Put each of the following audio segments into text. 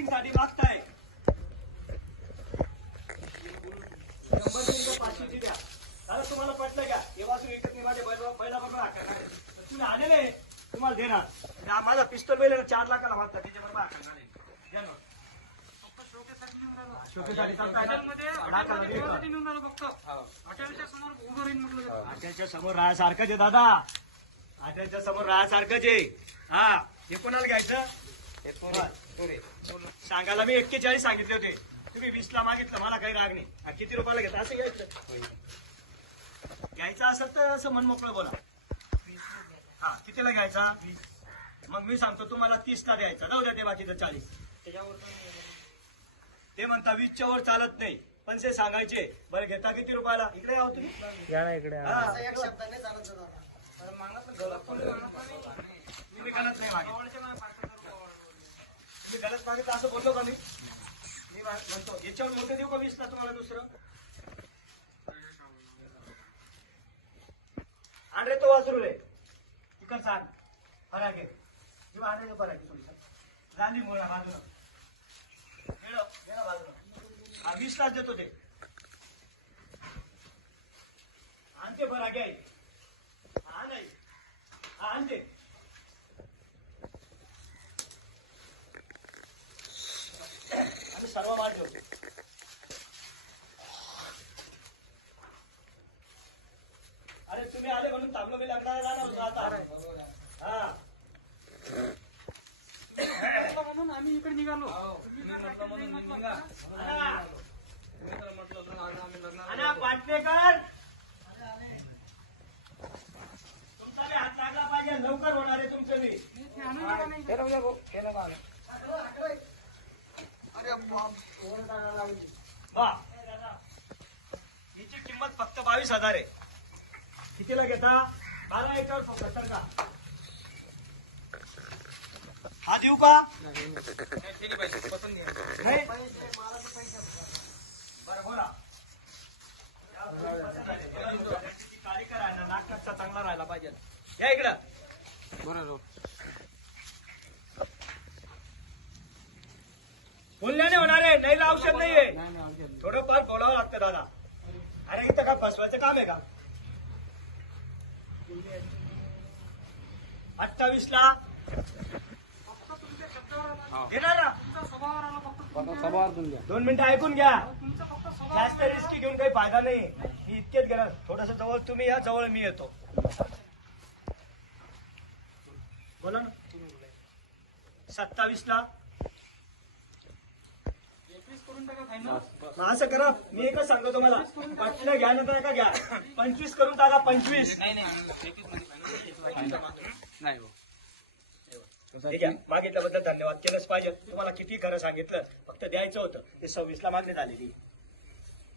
फिनिशिंगसाठी मागताय. पाचशेची द्या. दादा तुम्हाला पटलं का? हे वासरू विकत नाही माझ्या बैला बैलाबरोबर हाका काय तुम्ही आलेले तुम्हाला देणार. माझा पिस्तोल बैल चार लाखाला मागता. शोकेसाठी का? हॉटेलच्या समोर राहासारखंच आहे दादा. हॉटेलच्या समोर राहासारखंच आहे. हा हे कोणाला घ्यायचं? सांगायला मी एक्केचाळीस सांगितले होते. तुम्ही वीस ला मागितलं मला काही राग नाही. किती रुपयाला घेता? असं घ्यायचं. घ्यायचं असेल तर असं मन मोकळं बोला. हा कितीला घ्यायचा? मग मी सांगतो तुम्हाला तीस ला द्यायचा. जाऊ द्या ते बाकीचं चाळीस. ते म्हणता वीसच्या वर चालत नाही. पण ते सांगायचे बरं घेता किती रुपयाला? इकडे यावं तुम्ही. इकडे. तुम्ही नाही मागितलं मी गलत मागितलं असं बोललो का मी? मी म्हणतो याच्यावर मोठं देऊ का वीस का तुम्हाला दुसरं? आण तो वासरू रे. इकडं सांग फराक किंवा आण रे फराक थोडीसा गांधी मुळा बाजूला. गेलं गेलं बाजूला. हा वीस तास देतो ते. आणते फराक आहे. हा नाही. हा आणते आता सर्व वाढलो अरे तुम्ही आले म्हणून थांबलो मी लग्नाला जाणार होतो आता हा म्हणून आम्ही इकडे निघालो आणा पाटणेकर. तुमचा बी हात लागला पाहिजे लवकर होणार आहे तुमचं बी. वा हिची किंमत फक्त बावीस हजार आहे. कितीला घेता? बारा याच्यावर फक्त का? हा देऊ का? नाही. बरं बोला. चांगला राहायला पाहिजे या इकडं. बोलण्याने होणार आहे. नाही औषध नाहीये थोडं फार बोलावं लागतं दादा. अरे इथं का बसवायचं काम आहे का? अठ्ठावीस ला फक्त तुमच्या शब्दावर आला घेणार ना दोन मिनिटं ऐकून घ्या. तुमचा फक्त स्वभाव जास्त रिस्क घेऊन काही फायदा नाही. मी इतकेच घेणार थोडस जवळ तुम्ही या जवळ मी येतो. बोला ना. सत्तावीस ला असं करा. मी एकच सांगतो तुम्हाला. पाचवीला घ्या नंतर का घ्या. पंचवीस करून टाका पंचवीस. हे घ्या. मागितल्याबद्दल धन्यवाद. केलंच पाहिजे. तुम्हाला किती खरं सांगितलं फक्त द्यायचं होतं. ते सव्वीस ला मागणी झालेली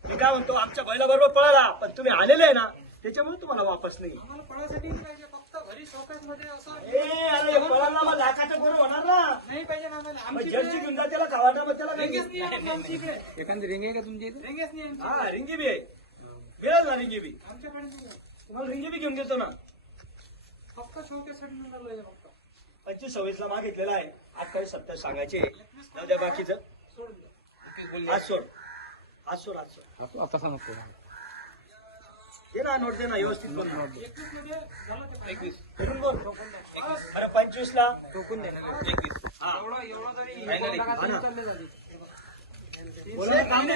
मी काय म्हणतो आमच्या बैला बरोबर पळाला पण तुम्ही आलेले आहे ना त्याच्यामुळे तुम्हाला वापस नाही. आम्हाला पळासाठी नाही पाहिजे फक्त घरी शॉकेस मध्ये असं ए अरे पळाला मग लाखाचं बरं होणार ना. नाही पाहिजे ना आम्हाला. मग आमची जर्सी घेऊन जा त्याला खावाटा मग त्याला आहे एखादी रिंग आहे का तुमच्या इथे? रेंगेच नाही आहे आमच्या हा रिंगी बी आहे. मिळेल ना रिंगी बी. आमच्याकडे नाही आहे. तुम्हाला रिंगी बी घेऊन देतो ना. फक्त आहे फक्त पंचवीस सव्वीस ला मागितलेला आहे अठ्ठावीस सत्तावीस सांगायचे. जाऊ द्या बाकीचं. आज सोड. आज सोड आज सोड. आता सांगतो दे ना नोट दे ना व्यवस्थित बोल ना. एकवीसमध्ये झालं ते एकवीस. फिरून बोल. अरे पंचवीस ला टोकून दे ना. हा. तरी हा. बोला ना. काम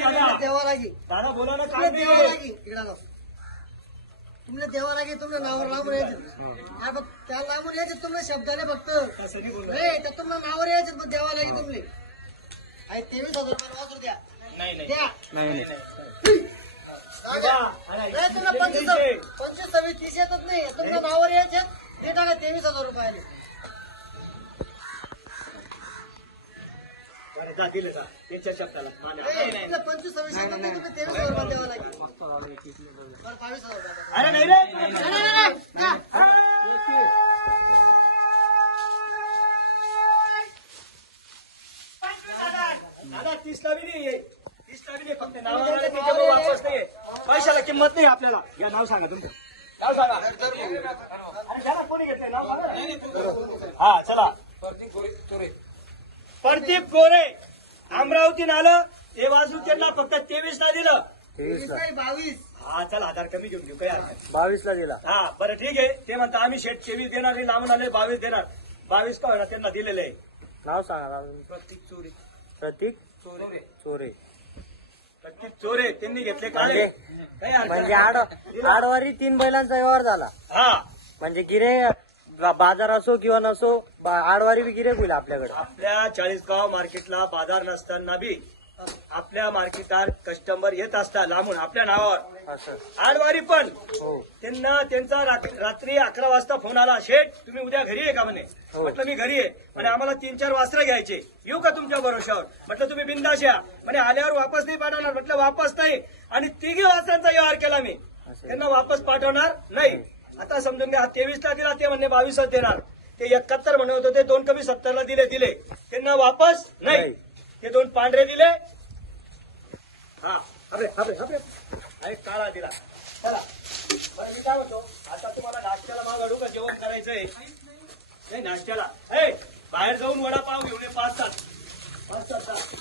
दादा बोला ना काम तुमले देवा लागी तुमले नावावर लांबून यायचे. हा फक्त त्या लांबून यायचे तुमले शब्दाने फक्त. नाही त्या तुमला नावावर यायचे मग देवा लागी तुमले आहे तेवीस हजार रुपये वाजू द्या. द्या. नाही नाही. सांगा. आणि रे तुला पंचवीस. पंचवीस सव्वीस तीस येतच नाही. तुमच्या नावावर यायचे. ते टाका तेवीस हजार रुपये आले. अरे जा दिले जा. त्यांच्या शब्दाला. हा, पंचवीस सव्वीस नाही. तेवीस हजार रुपये द्यावा लागेल. बरं बावीस हजार रुपये. द्या. अरे नाही रे नाही, नाही, नाही, द्या. दादा तीसला बी नाही आहे. तीसला बी नाही फक्त नावावर आलं त्याच्यामुळे वापस नाही पैशाला किंमत नाही आपल्याला. या नाव सांगा तुमचं. नाव सांगा. अरे सांगा, कोणी घेतलंय? नाव सांगा. हा चला. प्रदीप गोरे अमरावतीन आलं ते वाजून त्यांना फक्त तेवीस ला दिलं बावीस. हा चल आधार कमी घेऊन घेऊ काय हरकत. बावीस ला दिला. हा बरं ठीक आहे. ते म्हणता आम्ही शेट तेवीस देणार लांबून आले बावीस देणार. बावीस का होणार त्यांना दिलेलं आहे. नाव सांगा नाव. प्रतीक चोरी. प्रतीक चोरी. चोरे. प्रत्येक चोरे त्यांनी घेतले काळे. काही हरकत म्हणजे नाही. आड आडवारी तीन बैलांचा व्यवहार झाला. हा. म्हणजे गिरे बा- बाजार असो किंवा नसो बा- आडवारी बी गिरे होईल आपल्याकडे. आपल्या चाळीसगाव मार्केटला बाजार नसताना बी आपल्या मार्केटात कस्टमर येत असतात लांबून आपल्या नावावर. असं. आडवारी पण. हो. त्यांना त्यांचा रात- रात्री अकरा वाजता फोन आला शेठ तुम्ही उद्या घरी आहे का? म्हणे. हो. म्हटलं मी घरी आहे. म्हणे आम्हाला तीन चार वास्त्र घ्यायचे. येऊ का तुमच्या भरोशावर म्हटलं तुम्ही बिंदाश या. म्हणे आल्यावर वापस नाही पाठवणार. म्हटलं वापस नाही. आणि तिघी वास्त्रांचा व्यवहार केला मी. त्यांना वापस पाठवणार नाही. आता समजून घ्या तेवीस ला दिला ते म्हणणे बावीसच देणार. ते एकाहत्तर म्हणत होते दोन कमी सत्तरला दिले दिले. त्यांना वापस नाही. ते दोन पांढरे दिले. हा हबरे हबरे हबरे अरे काळा दिला. चला. बरं मी काय म्हणतो? आता तुम्हाला नाश्त्याला माग अडू का? जेवण करायचंय. नाही नाश्त्याला. ए बाहेर जाऊन वडापाव घेऊन ये पाच सात. पाच सात सात.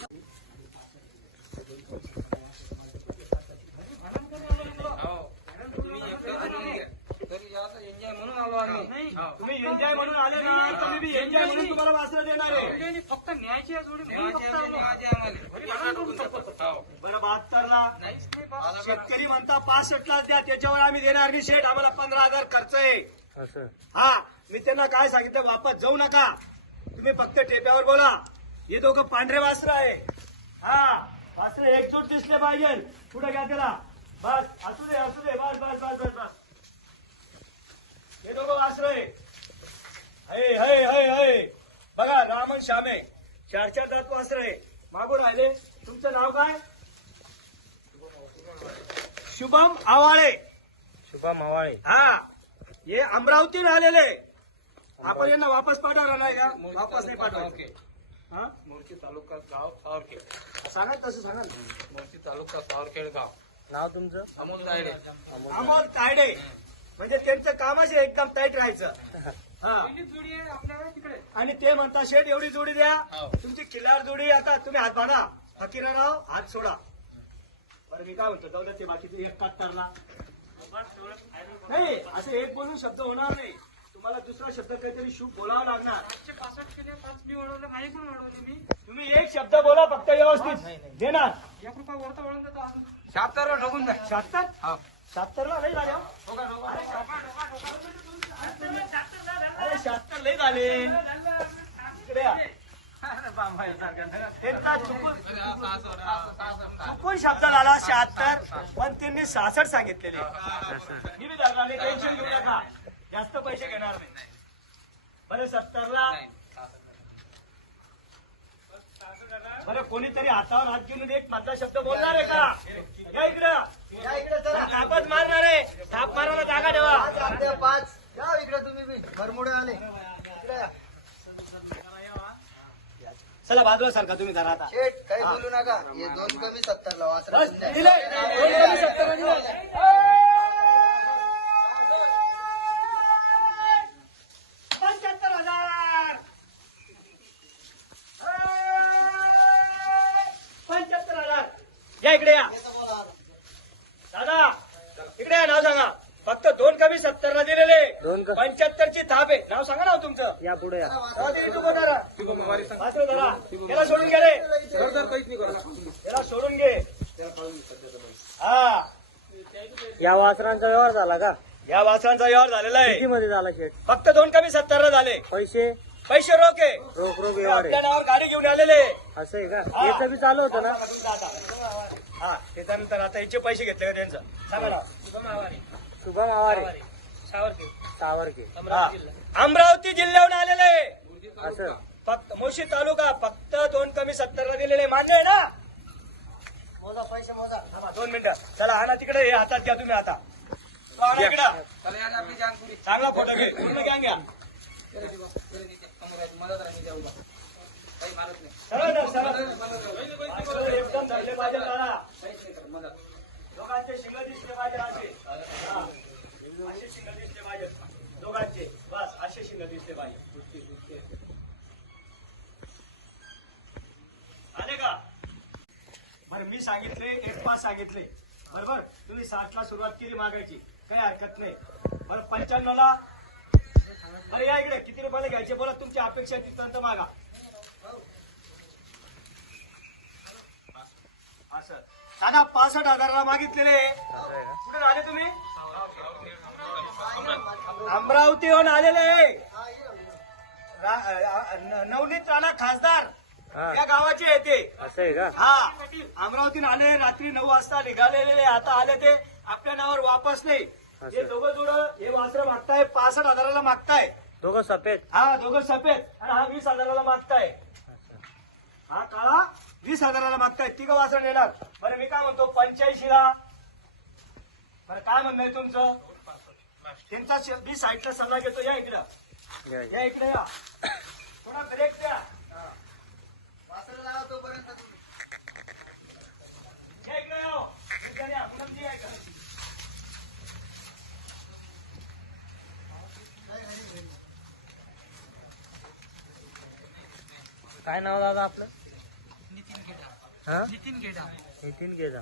एन्जॉय म्हणून आलो. आम्ही तुम्ही एन्जॉय म्हणून आले ना तुम्ही बी एन्जॉय म्हणून तुम्हाला वाचलं देणार आहे. फक्त न्यायची जोडी आलो. बरं बहात्तरला. शेतकरी म्हणता पासष्ट ला द्या त्याच्यावर आम्ही देणार नाही. शेठ आम्हाला पंधरा हजार खर्च आहे. हा मी त्यांना काय सांगितलं वापस जाऊ नका. तुम्ही फक्त टेप्यावर बोला. हे दोघं पांढरे वास्त्र आहे. हा वास्त्र एकजूट दिसले पाहिजे पुढे घ्या त्याला. बस असू दे असू दे. बस बस बस बस बस. हे दोघं वास्त्र आहे हय हय हय हय बघा रामन श्यामे. चार चार मागून राहिले. तुमचं नाव काय? शुभम आवाळे. शुभम हवाळे हा. हे अमरावतीला आलेले आपण यांना वापस पाठवणार नाही का? वापस नाही पाठवायचं. हा? मोर्ची तालुका गाव सावरखेड सांगा तसं सांगा. मोर्ची तालुका सावरखेड गाव. नाव तुमचं? अमोल तायडे. अमोल तायडे. म्हणजे त्यांचं कामच आहे एकदम टाईट राहायचं. हा. जोडी आहे आपल्याकडे तिकडे. आणि ते म्हणता शेठ एवढी जोडी द्या. हो. तुमची किल्लार जोडी आता. तुम्ही हात बांधा. फकीराराव हात सोडा. बरं मी काय म्हणतो जाऊ ते बाकीचे एक कातरला नाही असे एक बोलून शब्द होणार नाही. तुम्हाला दुसरा शब्द काहीतरी शुभ बोलावा लागणार. तुम्ही एक शब्द बोला फक्त व्यवस्थित. देणार. एक रुपया वरता वळून अजून. शहात्तर ठोकून शहात्तर शहात्तरला लय झाले हो. अरे शाहत्तर लय झाले. इकडे या. त्यांचा चुकून चुकून शब्द झाला शहात्तर पण त्यांनी सहासष्ट सांगितलेले. मी बी धरला नाही टेन्शन घेऊ नका. जास्त पैसे घेणार नाही बरं सत्तरला बरं कोणीतरी हातावर हात घेऊन एक माझा शब्द बोलणार आहे का? या इकडं. या थापच मारणार आहे. थाप मारायला जागा ठेवा. पाच या इकडे तुम्ही भरमुडे आले. चला बाजूला सारखा तुम्ही धरा आता. काही बोलू नका. हे दोन कमी सत्तर दिले. पंच्याहत्तर हजार पंच्याहत्तर हजार या इकडे या दादा इकडे या नाव सांगा फक्त दोन कमी सत्तरला दिलेले दोन क- पंच्याहत्तर ची थाप आहे नाव सांगा ना तुमचं. या पुढे या. याला सोडून याला सोडून घे. हा. या वासरांचा व्यवहार झाला का? या वासरांचा व्यवहार झालेला किती आहे. मध्ये झाला शेठ फक्त दोन कमी सत्तरला झाले. पैसे? पैसे रोखे. रोख रोख व्यवहार आपल्या आहे नावावर गाडी घेऊन आलेले. असं आहे का? याचं बी चालू होतं ना? हा. त्याच्यानंतर आता याचे पैसे घेतले का त्यांचं? सांगा ना. शुभम हवारे हा. अमरावती जिल्ह्याहून आलेले असं. फक्त मोशी तालुका फक्त दोन कमी सत्तरला दिलेले मान्य आहे ना? मोजा पैसे मोजा. थांबा, दोन मिनिटं. चला आणा तिकडे हे हातात घ्या तुम्ही आता. तो आणा इकडं. चला आपली चांगला फोटो घे. पूर्ण गॅंग घ्या. मदत राहिली द्या उभा. काही मारत नाही. सरळ धर, सरळ. माणसं एकदम धरले पाहिजे जरा. मदत. दोघांचे शिंग दिसले पाहिजे असे. हा. असे शिंग दिसले पाहिजे दोघांचे बस असे शिंग दिसले पाहिजे आले का? बर मी सांगितले एक पाच सांगितले. बरोबर? तुम्ही साठला सुरुवात केली मागायची. काही हरकत नाही. बरं पंच्याण्णव ला बरं या इकडे. किती रुपयाला घ्यायचे? बोला तुमची अपेक्षा तिथपर्यंत मागा. असं दादा पासष्ट हजाराला मागितलेले. कुठे आले तुम्ही? अमरावतीहून आलेले. नवनीत राणा खासदार. या गावाचे आहे ते. असं आहे का? हा. अमरावतीहून आले रात्री नऊ वाजता निघालेले आता आले ते आपल्या नावावर वापस नाही. हे दोघं जोड हे वासरं मागताय पासष्ट हजाराला मागताय. दोघं सफेद. हा दोघं सफेद. आणि हा वीस हजाराला मागताय. हा काळा वीस हजाराला मागताय. तिघं वासरं नेणार. बरं मी काय म्हणतो पंच्याऐंशी ला बरं काय म्हणणं आहे तुमचं? त्यांचा मी साईडला सल्ला घेतो. या इकडं. या इकडे या थोडा ब्रेक द्या वासरं लावा तोपर्यंत तुम्ही. या इकडे या. इकडे या. मुलांची या इकडे. काय नाव दादा आपलं नितीन हा नितीन गेटा नितीन गेजा